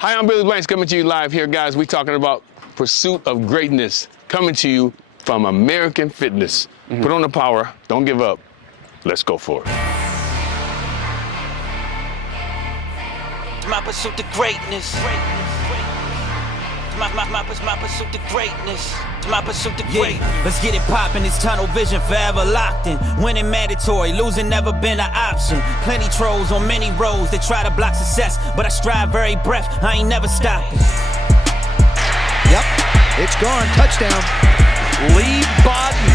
Hi, I'm Billy Blanks coming to you live here, guys. We're talking about pursuit of greatness, coming to you from American Fitness. Put on the power, don't give up. Let's go for it. My pursuit to greatness. My pursuit to greatness. My pursuit to greatness. Let's get it poppin'. It's tunnel vision forever locked in. Winning mandatory, losing never been an option. Plenty trolls on many roads that try to block success, but I strive very breath. I ain't never stopping. Yep, it's gone. Touchdown. Leigh Bodden.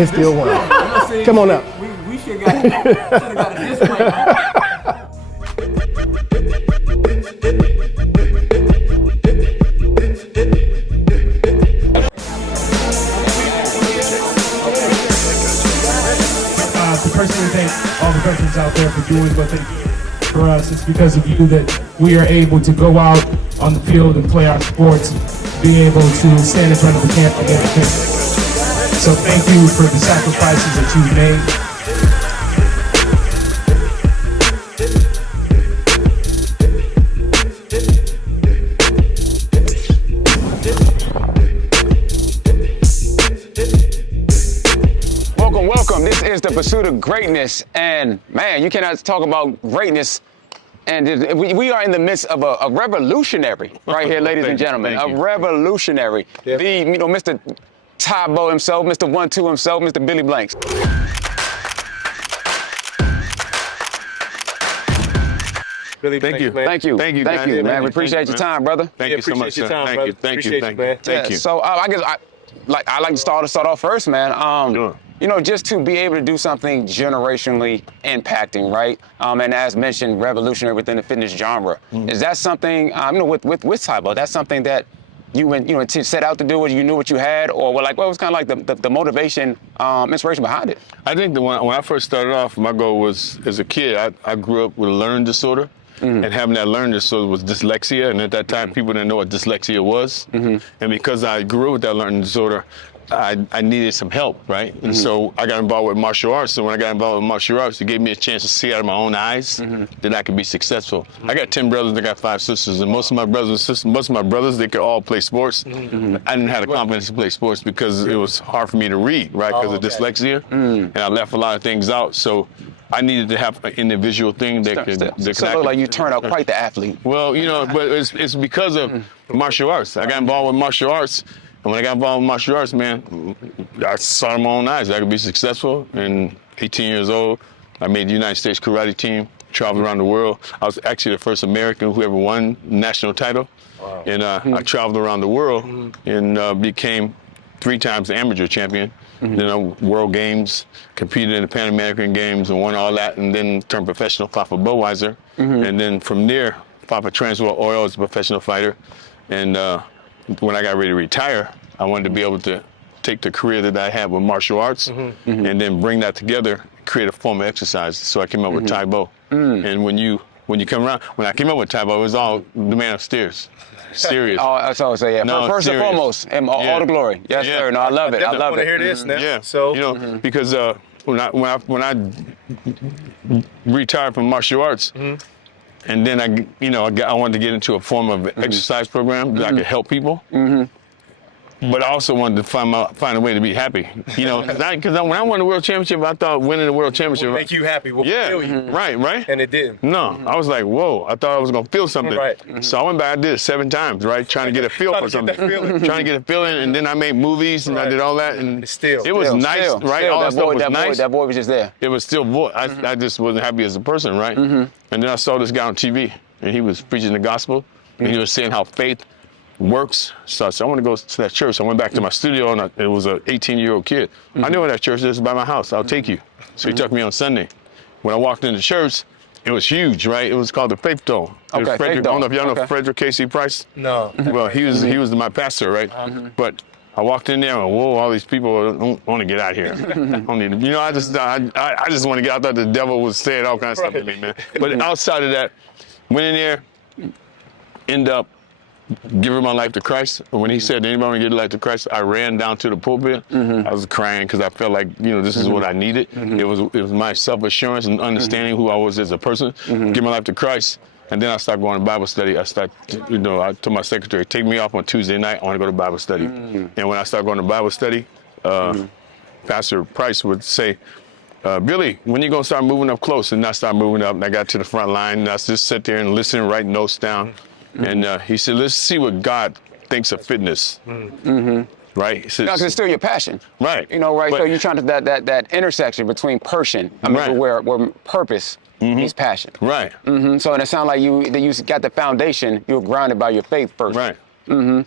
It's still one. Come on up. We should have got a disclaimer. To personally thank all the veterans out there for doing what they do for us. It's because of you that we are able to go out on the field and play our sports, be able to stand in front of the camp and get a pick. So thank you for the sacrifices that you've made. Welcome. This is the pursuit of greatness, and man, you cannot talk about greatness. And we are in the midst of a revolutionary right here, ladies and gentlemen. A revolutionary. Yep. Mr. Tae Bo himself, Mr. 1-2 himself, Mr. Billy Blanks. Billy, Thank you, man. We appreciate your time, brother. Thank you so much, sir. Thank you. So I guess I like to start off first, man. Sure. Just to be able to do something generationally impacting, right? And as mentioned, revolutionary within the fitness genre. Is that something, with Taebo, that's something that you went, to set out to do, or you knew what you had, or what was kind of like the motivation, inspiration behind it? I think when I first started off, my goal was, as a kid, I grew up with a learning disorder. And having that learning disorder was dyslexia, and at that time, people didn't know what dyslexia was. And because I grew up with that learning disorder, I needed some help, right? And so I got involved with martial arts. So when I got involved with martial arts, it gave me a chance to see out of my own eyes that I could be successful. I got 10 brothers, I got 5 sisters, and most of my brothers, they could all play sports. I didn't have the confidence to play sports because it was hard for me to read, right? Because of dyslexia, and I left a lot of things out. So I needed to have an individual thing that could. So it looked like you turned out quite the athlete. Well, but it's because of martial arts. I got involved with martial arts. And when I got involved with martial arts, man, I saw in my own eyes that I could be successful. And 18 years old, I made the United States karate team, traveled around the world. I was actually the first American who ever won national title. Wow. And I traveled around the world and became 3 times amateur champion. World Games, competed in the Pan American Games and won all that, and then turned professional, fought for Budweiser. And then from there, fought for Transworld Oil as a professional fighter. And when I got ready to retire, I wanted to be able to take the career that I had with martial arts and then bring that together, create a form of exercise. So I came up with Taebo. And when you come around, when I came up with Taebo, it was all the man upstairs. Serious. So yeah. No, first and foremost, and all the glory. Yes, sir. No, I love it. I love it. Hear this now. Yeah. So because when I retired from martial arts, and then I wanted to get into a form of exercise program that I could help people. But I also wanted to find a way to be happy. Because when I won the world championship, I thought winning the world championship would make you happy. Will feel you. Right. And it didn't. No, I was like, whoa! I thought I was gonna feel something. Right. So I went back. I did it 7 times, right, trying to get a feel for something. Trying to get a feeling, and then I made movies and I did all that, and it was nice, right? All that stuff was nice. That boy was just there. It was still void. I just wasn't happy as a person, right? And then I saw this guy on TV, and he was preaching the gospel, and he was saying how faith works. So I said, I want to go to that church. I went back to my studio, and it was an 18-year-old kid. I knew where that church is, by my house. I'll take you. So he took me on Sunday. When I walked into church, it was huge, right? It was called the Faith Dome. Okay, Frederick, Faith Dome. I don't know if y'all know Frederick Casey Price. No. Well, he was my pastor, right? But I walked in there and whoa, all these people don't want to get out here. I don't need to, I just want to get out there. The devil was saying all kinds of stuff to me, man. But outside of that, went in there, end up giving my life to Christ. When he said, anybody want to give their life to Christ, I ran down to the pulpit. I was crying because I felt like, this is what I needed. It was my self-assurance and understanding who I was as a person, give my life to Christ. And then I started going to Bible study. I told my secretary, take me off on Tuesday night, I want to go to Bible study. And when I started going to Bible study, Pastor Price would say, Billy, when you gonna start moving up close? And I started moving up, and I got to the front line, and I just sit there and listen, write notes down. And he said, let's see what God thinks of fitness. Right? He said, because it's still your passion. Right. Right? But, so you're trying to, that intersection between where purpose meets passion. Right. So and it sounds like you got the foundation, you're grounded by your faith first. Right. And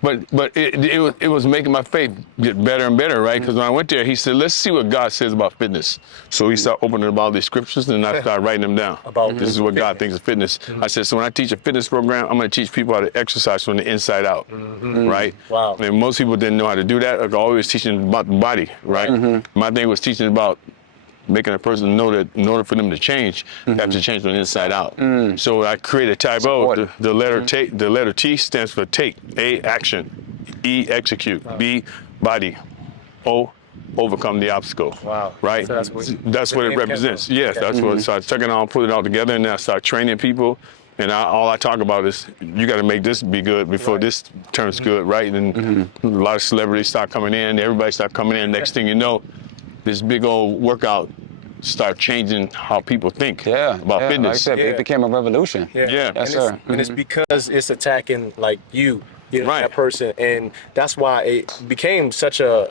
but it was making my faith get better and better, right? Because when I went there, he said, let's see what God says about fitness. So he started opening up all these scriptures, and I started writing them down. This is what God thinks of fitness. I said, so when I teach a fitness program, I'm going to teach people how to exercise from the inside out, right? Wow. And most people didn't know how to do that. I always teaching about the body, right? My thing was teaching about making a person know that in order for them to change, they have to change from the inside out. So I created Taebo. The letter T stands for take. A, action. E, execute. B, body. O, overcome the obstacle. Wow. Right? So that's what it represents. Yes, that's what. So I took it on, put it all together, and then I started training people. And all I talk about is you got to make this be good before this turns good, right? And a lot of celebrities start coming in. Everybody start coming in. Next thing you know, this big old workout start changing how people think about fitness. Like I said, it became a revolution. Yeah. Yes, sir. And it's because it's attacking like you know, Right. that person, and that's why it became such a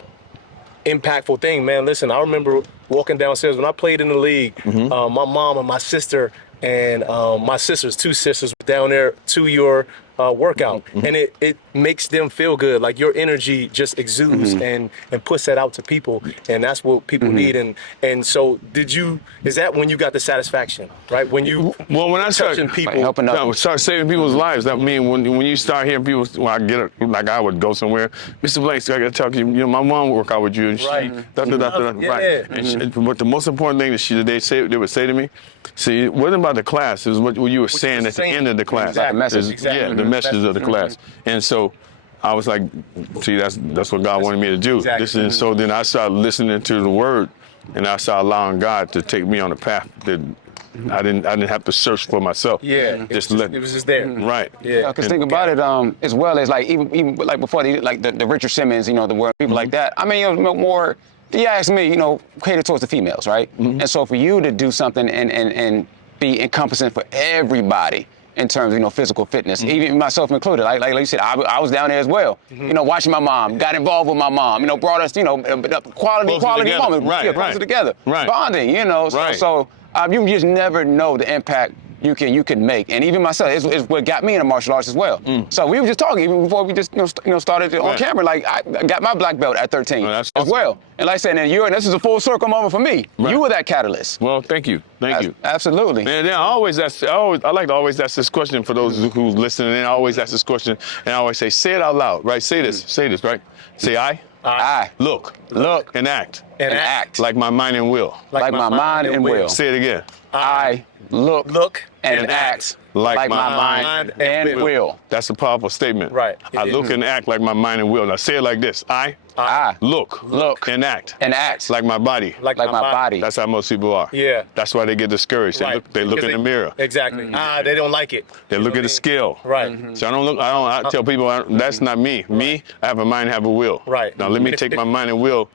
impactful thing, man. Listen, I remember walking downstairs when I played in the league. My mom and my sister and my sisters, 2 sisters, were down there to your workout, and it makes them feel good. Like your energy just exudes and puts that out to people, and that's what people need. And so, is that when you got the satisfaction, right? When you when I touching start people, helping out, start saving people's lives. That mean when you start hearing people, when I would go somewhere, Mr. Blanks, I got to talk to you. My mom work out with you, and she, right? And but the most important thing that they would say to me, see, it wasn't about the class. It was what you were saying at the end of the class. Exactly. The messages of the class. And so I was like, see, that's what God wanted me to do. Exactly. So then I started listening to the word, and I started allowing God to take me on a path that I didn't have to search for myself. Yeah, it was just there. Right. Yeah. Because think about it, as well as like even like before the Richard Simmons, the word people like that. I mean, it was more. You ask me, cater towards the females, right? And so for you to do something and be encompassing for everybody in terms of physical fitness, even myself included. Like you said, I was down there as well. Watching my mom, got involved with my mom. Brought us quality moments. Right. Closer together. Right. Bonding. Right. So you just never know the impact you can make. And even myself, it's what got me into martial arts as well. So we were just talking even before we just started on camera. Like I got my black belt at 13 that's as well. And like I said, and this is a full circle moment for me. Right. You were that catalyst. Well, thank you. Thank you. Absolutely. And then I like to always ask this question for those who's listening. And I always ask this question, and I always say it out loud, right? Say this, right? Say I look, and act. And act. Like my mind and will. Like my mind and will. Say it again. I look and act like my mind and will. That's a powerful statement. Right. I look and act like my mind and will. Now say it like this. I look and act like my body. Like my body. That's how most people are. Yeah. That's why they get discouraged. Right. They look in the mirror. Exactly. They don't like it. They look at the scale. Right. So I tell people that's not me. Me, I have a mind, have a will. Right. Now let me take my mind and will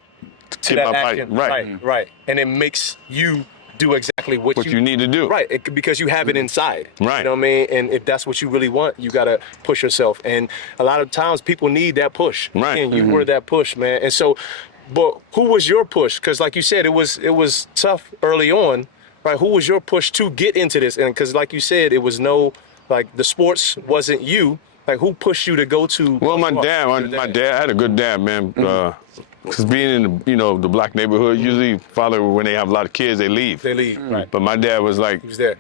to my body. Right. And it makes you do exactly what you need to do. Right, because you have it inside. Right. You know what I mean? And if that's what you really want, you got to push yourself. And a lot of times people need that push. Right. And you were that push, man. And so, but who was your push? Because like you said, it was tough early on, right? Who was your push to get into this? And because like you said, it was the sports wasn't you. Like who pushed you to go to? Well, my dad, I had a good dad, man. Because being in the black neighborhood, usually father, when they have a lot of kids, they leave. Right. But my dad was like, he was there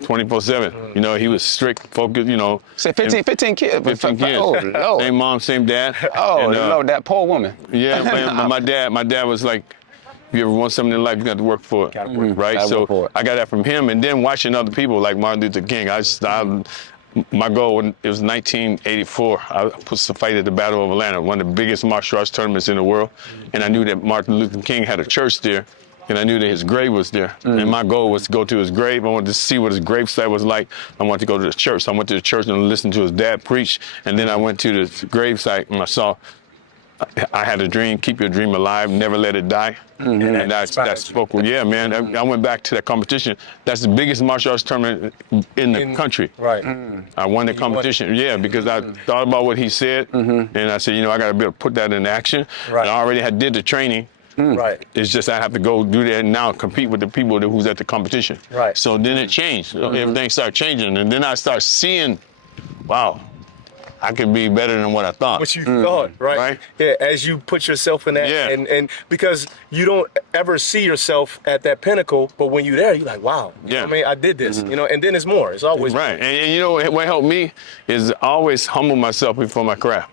24/7. He was strict, focused, Say 15 kids. 15 kids. Oh, Lord. Same mom, same dad. Oh, Lord, that poor woman. Yeah, man, my dad was like, if you ever want something in life, you got to work for it. Right? Gotta So work for it. I got that from him. And then watching other people like Martin Luther King, my goal, when it was 1984, I was to fight at the Battle of Atlanta, one of the biggest martial arts tournaments in the world. And I knew that Martin Luther King had a church there, and I knew that his grave was there. And my goal was to go to his grave. I wanted to see what his gravesite was like. I wanted to go to the church. So I went to the church and listened to his dad preach. And then I went to the gravesite and I saw, I had a dream, keep your dream alive, never let it die. And that spoke, yeah, man. I went back to that competition. That's the biggest martial arts tournament in the country. Right. I won the competition, yeah, because I thought about what he said, and I said, you know, I got to be able to put that in action. Right. And I already did the training. Right. It's just I have to go do that and now compete with the people who's at the competition. Right. So then it changed. Everything started changing, and then I started seeing, wow, I could be better than what I thought. What you thought, right? Yeah, as you put yourself in that, and because you don't ever see yourself at that pinnacle, but when you're there, you're like, wow, you know what I mean, I did this, you know, and then it's more. It's always right. And you know what helped me is always humble myself before my craft,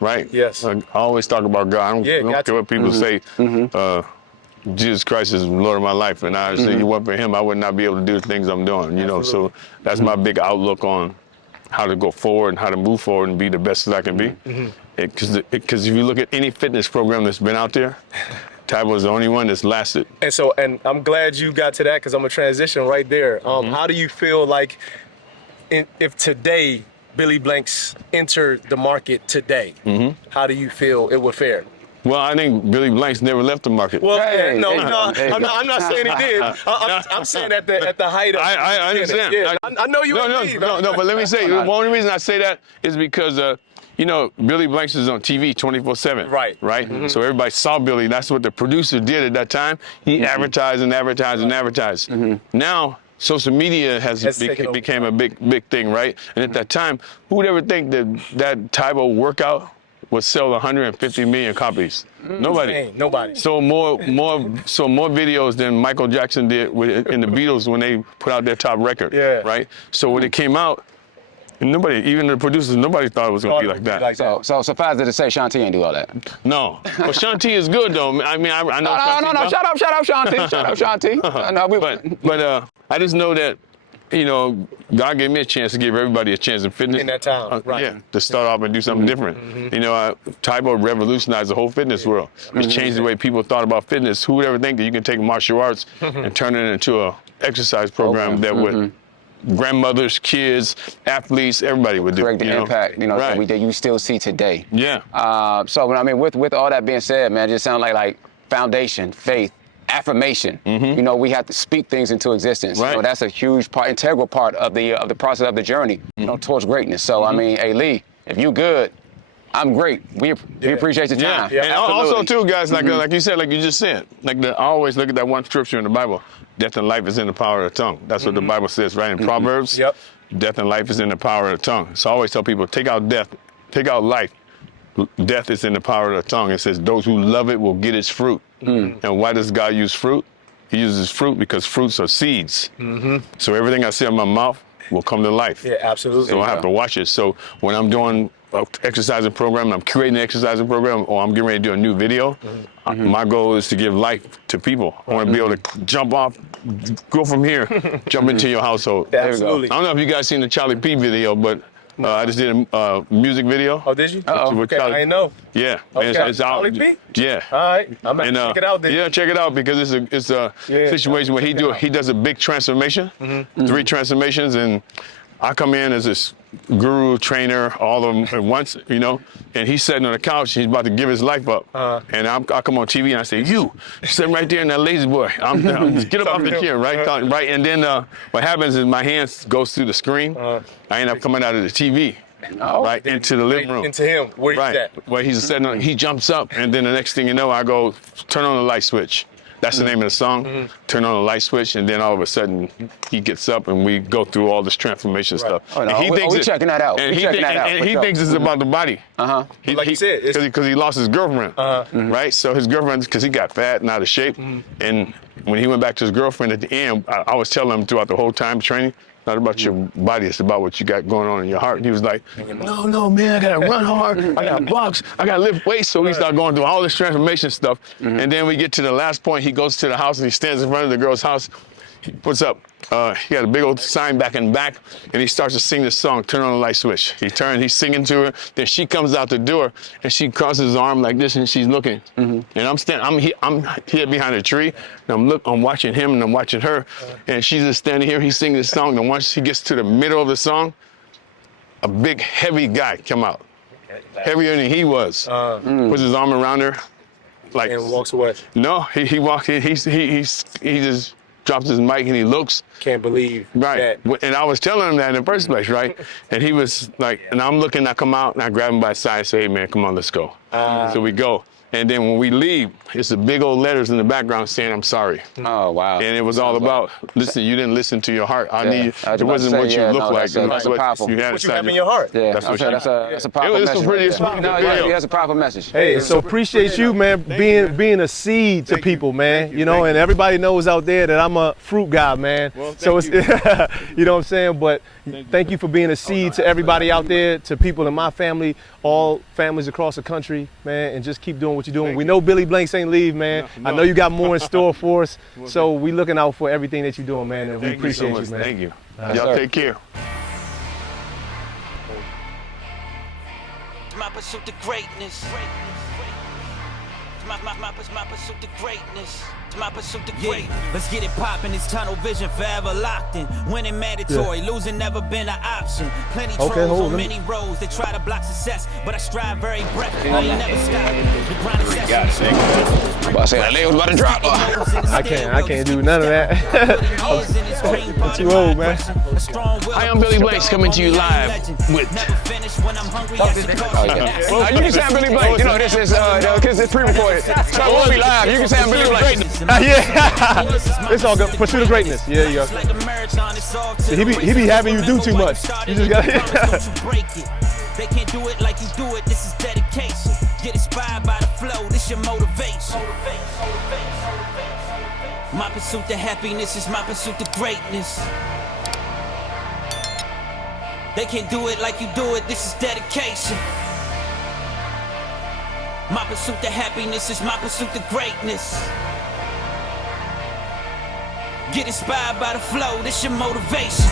right? Yes. I always talk about God. I don't care what people say. Jesus Christ is the Lord of my life, and I say, you weren't for Him, I would not be able to do the things I'm doing. You know, so that's my big outlook on how to go forward and how to move forward and be the best that I can be. Because if you look at any fitness program that's been out there, Taebo is the only one that's lasted. And I'm glad you got to that, because I'm gonna transition right there. How do you feel like if today Billy Blanks entered the market today, how do you feel it would fare? Well, I think Billy Blanks never left the market. Well, I'm not saying he did. I'm saying at the height of. I understand. Yeah, I know you. No. But let me say, the only reason I say that is because, you know, Billy Blanks is on TV 24/7. Right. Right. So everybody saw Billy. That's what the producer did at that time. He advertised and advertised and advertised. Now, social media became a big thing, right? And at that time, who would ever think that Taebo workout would sell 150 million copies? Nobody. Nobody. So more videos than Michael Jackson did in the Beatles when they put out their top record. Yeah. Right. So when it came out, nobody, even the producers, nobody thought it was going to be like that. So suffice it to say, Shanti ain't do all that. No. But Shanti is good though. I mean, I know. No. Shut up, Shanti. Shut up, Shanti. But I just know that, you know, God gave me a chance to give everybody a chance in fitness. In that time, right. Yeah, to start off and do something different. You know, Taebo revolutionized the whole fitness world. It changed the way people thought about fitness. Who would ever think that you can take martial arts and turn it into an exercise program that would grandmothers, kids, athletes, everybody would do. Correct the impact, you know, right. that you still see today. Yeah. So, I mean, with all that being said, man, it just sounds like foundation, faith, affirmation. You know, we have to speak things into existence. Right. You know, that's a huge part, integral part of the process of the journey, you know, towards greatness. So, I mean, hey, Leigh, if you good, I'm great. We appreciate your time. Yeah. And also too, guys, like you said, like you just said, like I always look at that one scripture in the Bible: death and life is in the power of the tongue. That's what the Bible says, right? In Proverbs, death and life is in the power of the tongue. So I always tell people, take out death, take out life. Death is in the power of the tongue. It says, those who love it will get its fruit. And why does God use fruit? He uses fruit because fruits are seeds. So everything I say in my mouth will come to life. Yeah, absolutely. So I have to watch it. So when I'm doing an exercising program, I'm creating an exercising program, or I'm getting ready to do a new video, my goal is to give life to people. I want to be able to jump off, go from here, jump into your household. Absolutely. I don't know if you guys seen the Charlie P video, but I just did a music video. Oh, did you? Okay, I didn't know. Yeah. Okay. It's out. Charlie P? Yeah. All right. I'm going to check it out then. Yeah, check it out, because it's a situation where he does a big transformation, 3 transformations, and I come in as this guru, trainer, all of them at once, you know, and he's sitting on the couch, he's about to give his life up. And I come on TV and I say, you, sitting right there in that lazy boy. I'm get up off the chair, right? Right. And then what happens is my hands goes through the screen. I end up coming out of the TV. Right into the living room. Into him. Where he's at. Where he's sitting on, he jumps up, and then the next thing you know, I go, turn on the light switch. That's the name of the song. Turn on the light switch, and then all of a sudden he gets up, and we go through all this transformation stuff. Oh, no, we're checking that out. And he thinks it's about the body. Like you said, because he lost his girlfriend, right? So his girlfriend, because he got fat and out of shape, and when he went back to his girlfriend at the end, I was telling him throughout the whole time training, not about your body, it's about what you got going on in your heart. And he was like, no, man, I gotta run hard, I gotta box, I gotta lift weights. So he started going through all this transformation stuff. And then we get to the last point, he goes to the house and he stands in front of the girl's house, he puts up, he got a big old sign back in the back, and he starts to sing this song, Turn on the Light Switch. He's singing to her, then she comes out the door, and she crosses her arm like this, and she's looking. And I'm here behind a tree, and I'm watching him, and I'm watching her, and she's just standing here, he's singing this song, and once he gets to the middle of the song, a big, heavy guy come out. Heavier than he was. Puts his arm around her, like, And walks away. no, he walks in, he just drops his mic and he looks. Can't believe Right. that. And I was telling him that in the first place, right? And he was like, and I'm looking, I come out and I grab him by the side and say, hey man, come on, let's go. So we go. And then when we leave, it's the big old letters in the background saying, I'm sorry. Oh, wow. And it was all about, listen, you didn't listen to your heart. Yeah. It wasn't about what to you say, look like. that's a powerful. You had What you inside have in your heart. Yeah, That's what that's a powerful It's a message. pretty- right it's there. pretty No, good video. that's a powerful message. Hey, so appreciate you, man, being a seed to people, man. You know, and everybody knows out there that I'm a fruit guy, man. So it's, you know what I'm saying? But thank you for being a seed to everybody out there, to people in my family, all families across the country, man, and just keep doing what you're doing. We know Billy Blanks ain't leave, man. I know you got more in store for us. So we looking out for everything that you're doing, man, and we appreciate you, man. Thank you. Yes, Y'all sir. take care. My pursuit to greatness. My pursuit to greatness. My pursuit to greatness. Let's get it poppin'. It's tunnel vision forever locked in. Winning mandatory, losing never been an option. Plenty trolls on many roads that try to block success, but I strive very breathless. I ain't never stopping. The grind is I say that Leigh was about to drop. I can't do none of that. I'm too old, man. Hi, I'm Billy Blanks coming to you live with. Never finish when I'm hungry. I should call you. You can say I'm Billy Blanks. You know, this is because it's pre-recorded. So it won't be live. You can say I'm Billy Blanks. Yeah, it's all good. Pursuit of greatness. Yeah, you go. He be having you do too much. You just got They can't do it like you do it. This is dedication. Get inspired by the flow. This your motivation. My pursuit to happiness is my pursuit to greatness. They can't do it like you do it. This is dedication. My pursuit to happiness is my pursuit to greatness. Get inspired by the flow, this your motivation.